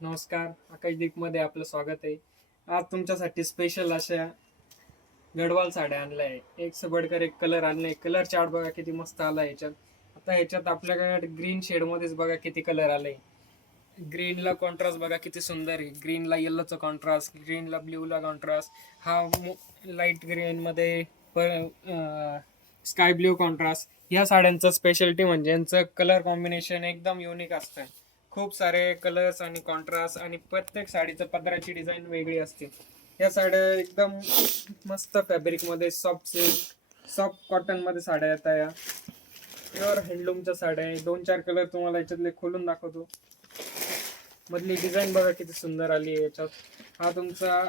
नमस्कार. आकाशदीपमध्ये आपलं स्वागत आहे. आज तुमच्यासाठी स्पेशल अशा गडवाल साड्या आणल्या आहे. एक से बडकर एक कलर आणलाय. कलर चार्ट बघा किती मस्त आला याच्यात. आता ह्याच्यात आपल्याकडे ग्रीन शेडमध्येच बघा किती कलर आले. ग्रीनला कॉन्ट्रास्ट बघा किती सुंदर आहे. ग्रीनला येल्लोचा कॉन्ट्रास्ट, ग्रीनला ब्ल्यूला कॉन्ट्रास्ट, हा लाईट ग्रीनमध्ये स्काय ब्ल्यू कॉन्ट्रास्ट. या साड्यांचं स्पेशलिटी म्हणजे यांचं कलर कॉम्बिनेशन एकदम युनिक असतं. खूप सारे कलर्स आणि कॉन्ट्रास्ट आणि प्रत्येक साडीचं पदराची डिझाईन वेगळी असते. या साड्या एकदम मस्त फॅब्रिकमध्ये सॉफ्ट सिल्क सॉफ्ट कॉटनमध्ये साड्या येतात. या प्युअर हँडलूमच्या साड्या आहे. 2-4 कलर तुम्हाला याच्यातले खोलून दाखवतो. मधली डिझाईन बघा किती सुंदर आली आहे याच्यात. हा तुमचा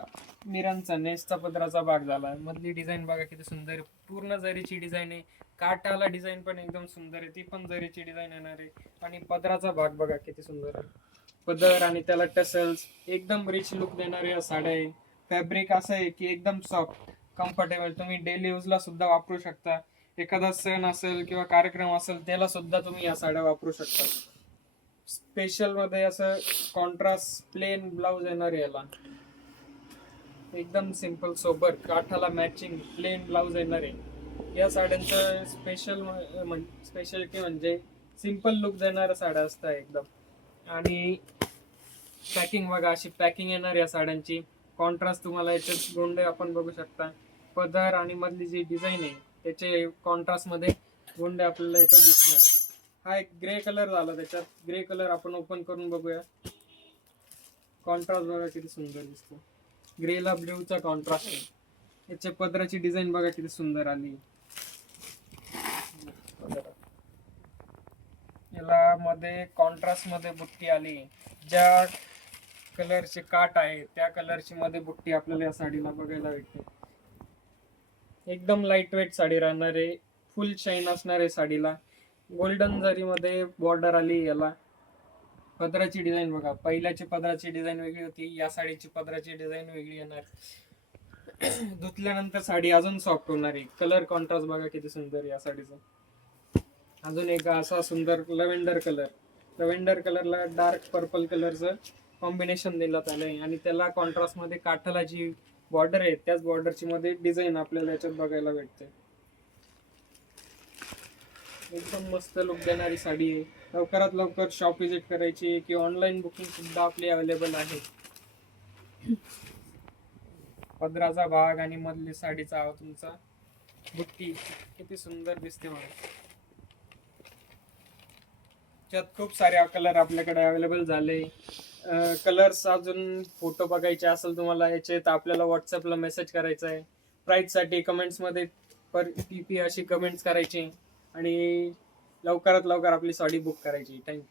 मिरांचा नेसचा पदराचा भाग झाला. मधली डिझाईन बघा किती सुंदर आहे. पूर्ण जरीची डिझाईन आहे. काठाला डिझाईन पण एकदम सुंदर आहे. ती पण जरीची डिझाईन येणार आहे. आणि पदराचा भाग बघा किती सुंदर आहे. पदर आणि त्याला टसल्स एकदम रिच लुक देणारे या साड्या आहे. फॅब्रिक असं आहे की एकदम सॉफ्ट कम्फर्टेबल. तुम्ही डेली यूजला सुद्धा वापरू शकता. एखादा सण असेल किंवा कार्यक्रम असेल त्याला सुद्धा तुम्ही या साड्या वापरू शकता. स्पेशल मध्ये असं कॉन्ट्रास्ट प्लेन ब्लाउज येणार याला. एकदम सिंपल सोबर काठाला मॅचिंग प्लेन ब्लाउज येणार आहे. या साड्यांचं स्पेशलिटी म्हणजे सिंपल लुक देणाऱ्या साड्या असतात एकदम. आणि पॅकिंग बघा अशी पॅकिंग येणार या साड्यांची. कॉन्ट्रास्ट तुम्हाला याच्यात गोंडे आपण बघू शकता. पदर आणि मधली जी डिझाईन आहे त्याचे कॉन्ट्रास्ट मध्ये गोंडे आपल्याला याच्यात दिसणार. हा एक ग्रे कलर झाला. त्याच्यात ग्रे कलर आपण ओपन करून बघूया. कॉन्ट्रास्ट बघा किती सुंदर दिसतो. ग्रेला ब्ल्यूचा कॉन्ट्रास्ट आहे. याच्या पदराची डिझाईन बघा किती सुंदर आली. याला मध्ये कॉन्ट्रास्ट मध्ये बुट्टी आली. ज्या कलरचे काठ आहे त्या कलरची मध्ये बुट्टी आपल्याला या साडीला बघायला भेटते. एकदम लाईट वेट साडी राहणार आहे. फुल शाईन असणार आहे साडीला. गोल्डन जरी मध्ये बॉर्डर आली याला. पदराची डिझाईन बघा. पहिल्याची पदराची डिझाईन वेगळी होती. या साडीची पदराची डिझाईन वेगळी येणार. धुतल्यानंतर साडी अजून सॉफ्ट होणार आहे. कलर कॉन्ट्रास्ट बघा किती सुंदर या साडीचा. अजून एक असा सुंदर लव्हेंडर कलर. लव्हेंडर कलरला डार्क पर्पल कलरचं कॉम्बिनेशन देण्यात आलंय. आणि त्याला कॉन्ट्रास्ट मध्ये काठाला जी बॉर्डर आहे त्याच बॉर्डरची मध्ये डिझाईन आपल्याला याच्यात बघायला भेटते. एकदम मस्त लुक देणारी साडी आहे. लवकरात लवकर शॉप विजिट करायची किंवा ऑनलाईन बुकिंग सुद्धा आपली अवेलेबल आहे. पदराचा भाग आणि मधली साडीचा तुमचा बुट्टी किती सुंदर दिसते मला. त्यात खूप सारे कलर आपल्याकडे अवेलेबल झाले. कलर्स अजून फोटो बघायचे असेल तुम्हाला याचे तर आपल्याला व्हॉट्सअपला मेसेज करायचा आहे. प्राईससाठी कमेंट्समध्ये पर पी अशी कमेंट्स करायची आणि लवकरात लवकर आपली साडी बुक करायची. थँक्यू.